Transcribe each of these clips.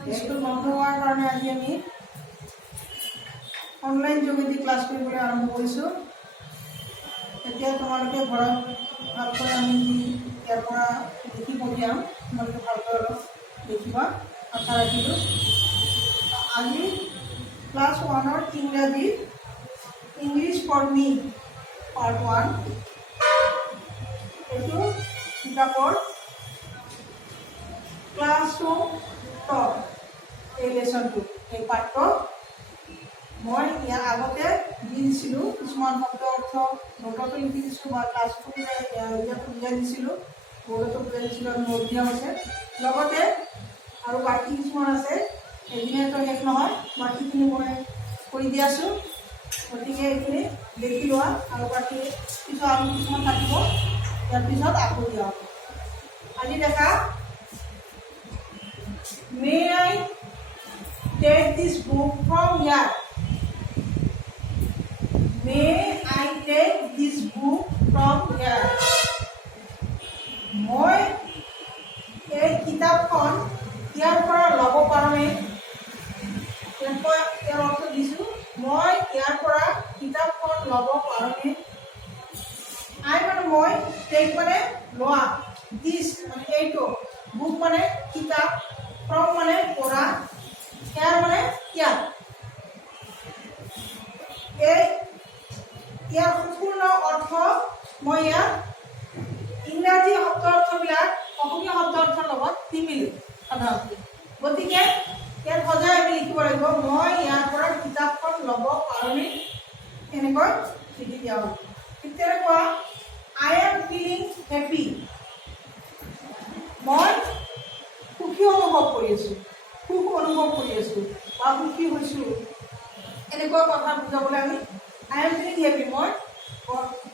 School বন্ধ হোৱাৰ কাৰণে আজি আমি অনলাইন যোগেদি ক্লাছ কৰিবলৈ আৰম্ভ কৰিছোঁ। এতিয়া তোমালোকে ঘৰত ভালকৈ আমি ইয়াৰ পৰা লিখি পঠিয়াম, তোমালোকে ভালকৈ অলপ লিখিবা, আশা ৰাখিলোঁ। আজি ক্লাছ 1ৰ ইংৰাজী ইংলিছ ফৰ মি পাৰ্ট 1 এইটো কিতাপৰ ক্লাছৰুম টক এই লেচনটো, এই পাঠটো মই ইয়াৰ আগতে দি দিছিলোঁ। কিছুমান শব্দ অৰ্থ নোটতো লিখি দিছোঁ বা ক্লাছটো ইয়াতো বুজাই দিছিলোঁ, বৰ্ডতো বুজাই দিছিলোঁ, আৰু নোট দিয়া হৈছে। লগতে আৰু বাকী কিছুমান আছে, এইখিনিতো শেষ নহয়, বাকীখিনি মই কৰি দি আছোঁ। গতিকে এইখিনি দেখি লোৱা, আৰু বাকী পিছত আৰু কিছুমান থাকিব, ইয়াৰ পিছত আকৌ দিয়া হ'ব। আজি দেখা May I take this book from here? May I take this book from here? মই এই কিতাপখন ইয়াৰ পৰা ল'ব পাৰোঁনে? ইয়াৰ অৰ্থ দিছোঁ, মই ইয়াৰ পৰা কিতাপখন ল'ব পাৰোঁনে? I মানে মই, take মানে লোৱা, this মানে এইটো, book মানে কিতাপ, from মানে পঢ়া, here মানে ইয়াত। ইয়াৰ সম্পূৰ্ণ অৰ্থ মই ইয়াত ইংৰাজী শব্দ অৰ্থবিলাক অসমীয়া শব্দ অৰ্থৰ লগত নিমিলে সাধাৰণতে। গতিকে ইয়াত সজাই আমি লিখিব লাগিব, মই ইয়াৰ পৰা কিতাপখন ল'ব পাৰোঁনে, এনেকৈ লিখি দিয়া হ'ব। ঠিক তেনেকুৱা I am feeling happy, মই সুখী অনুভৱ কৰি আছোঁ, সুখ অনুভৱ কৰি আছোঁ বা সুখী হৈছোঁ, এনেকুৱা কথা বুজাবলৈ আমি I am feeling happy, মই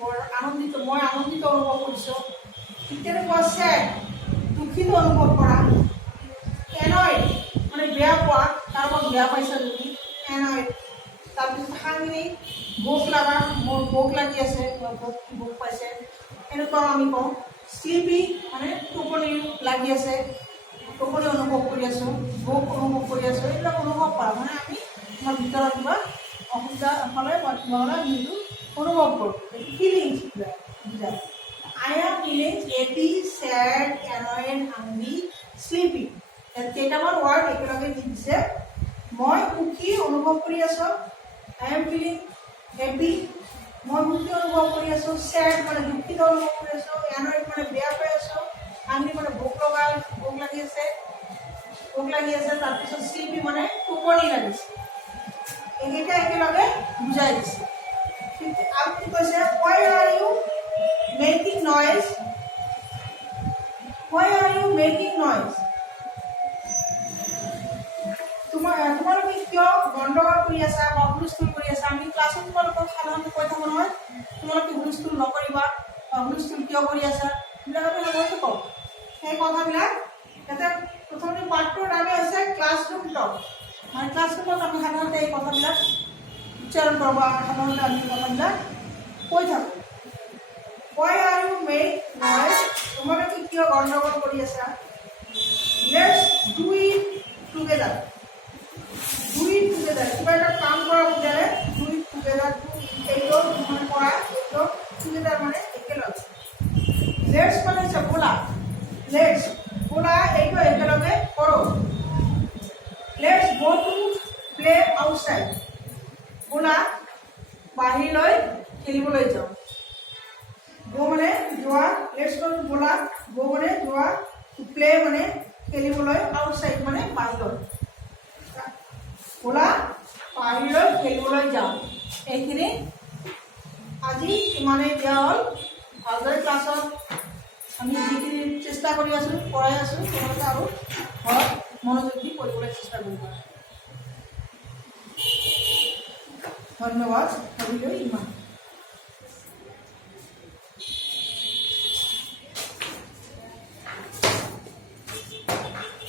বৰ আনন্দিত, মই আনন্দিত অনুভৱ কৰিছোঁ। ঠিক তেনেকুৱা sad, দুখিত অনুভৱ কৰা, annoyed মানে বেয়া পোৱা, কাৰোবাক বেয়া পাইছা যদি annoyed। তাৰপিছত hungry, ভোক লগা, মোৰ ভোক লাগি আছে, ভোক পাইছে, এনেকুৱাও আমি কওঁ। sleepy মানে টোপনি লাগি আছে, টোপনি অনুভৱ কৰি আছোঁ, ভোক অনুভৱ কৰি আছোঁ, এইবিলাক অনুভৱ কৰা মানে আমি আমাৰ ভিতৰত কিবা অসুবিধা হ'লে বা কিবা হ'লে আমি এইটো অনুভৱ কৰোঁ, এইটো ফিলিংছ বুজায়। I am feeling happy, sad, annoyed, hungry, sleepy। ইয়াত কেইটামান ৱাৰ্ড একেলগে দি দিছে। মই সুখী অনুভৱ কৰি আছোঁ, I am feeling happy, মই সুখী অনুভৱ কৰি আছোঁ, sad মানে দুখিত অনুভৱ কৰি আছোঁ, annoyed মানে বেয়া পাই আছোঁ, hungry মানে ভোক লাগি আছে, তাৰপিছত sleepy মানে টোপনি লাগিছে। এইকেইটা একেলগে বুজাই দিছে। আৰু কি কৈছে, why are you making noise? Why are you making noise? তোমালোকে কিয় গণ্ডগোল কৰি আছা বা হুলস্থুল কৰি আছা? আমি ক্লাছত তোমালোকক সাধাৰণতে কৈ থাকোঁ নহয়, তোমালোকে হুলস্থুল নকৰিবা বা হুলস্থুল কিয় কৰি আছা, এইবিলাক আমি সাধাৰণতে কওঁ। সেই কথাবিলাক ইয়াতে প্ৰথমতে পাঠটোৰ নামে হৈছে ক্লাছৰুম টক, মানে ক্লাছৰুমত আমি সাধাৰণতে এই কথাবিলাক উচ্চাৰণ কৰোঁ বা সাধাৰণতে আমি কথাবিলাক কৈ থাকোঁ। Why are you make noise? তোমালোকে কিয় গণ্ডগোল কৰি আছা? Let's do it together. Do it together, কিবা এটা কাম কৰা বুজালে do it together, এইটো মানে কৰা, এইটো together মানে একেলগে। Let's মানে হৈছে বোলা, let's বোলা এইটো একেলগে কৰোঁ। Let's go to play outside, বোলা বাহিৰলৈ খেলিবলৈ যাওঁ। go মানে যোৱা, let's go বোলা, go মানে যোৱা, to play মানে খেলিবলৈ, outside মানে বাহিৰত, বোলা বাহিৰলৈ খেলিবলৈ যাওঁ। এইখিনি আজি ইমানেই দিয়া হ'ল। ভালদৰে ক্লাছত আমি যিখিনি চেষ্টা কৰি আছোঁ, পঢ়াই আছোঁ, তোমালোকে আৰু ঘৰত মনোযোগ দি পঢ়িবলৈ চেষ্টা কৰিবা। ধন্যবাদ, ভাবিলৈ ইমান।